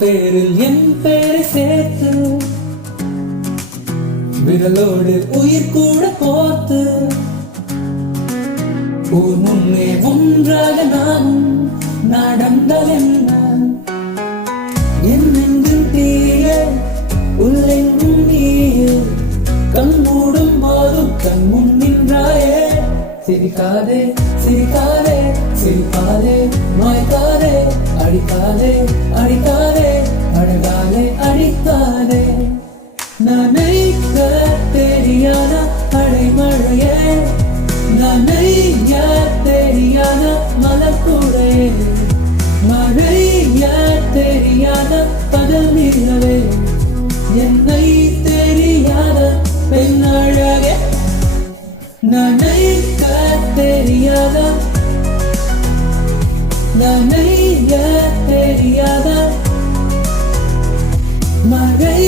பேரில் என் பேரை சேர்த்து விரலோடு உயிர் கூட கோர்த்து ஊர் முன்னே ஒன்றாக நாமும் நடந்ததென்ன என் நெஞ்சின் தீய உள்ளெங்கும் நீயே கண் மூடும் போதும் கண் முன் நின்றாயே சிரிக்காதே சிரிக்காதே சிரிப்பாதே மாய்க்காதே அடிக்காதே அடிக்காதே அழகாதே அடிக்காதே நனைக்க தெரியாத அடைமழையே நனைய தெரியாத மலர்கூடையே மழைய தெரியாத பதல் நிலவே என்னை தெரியாத பெண்ணழகே நனைக்க தெரியாத நனைய தெரியாத மழை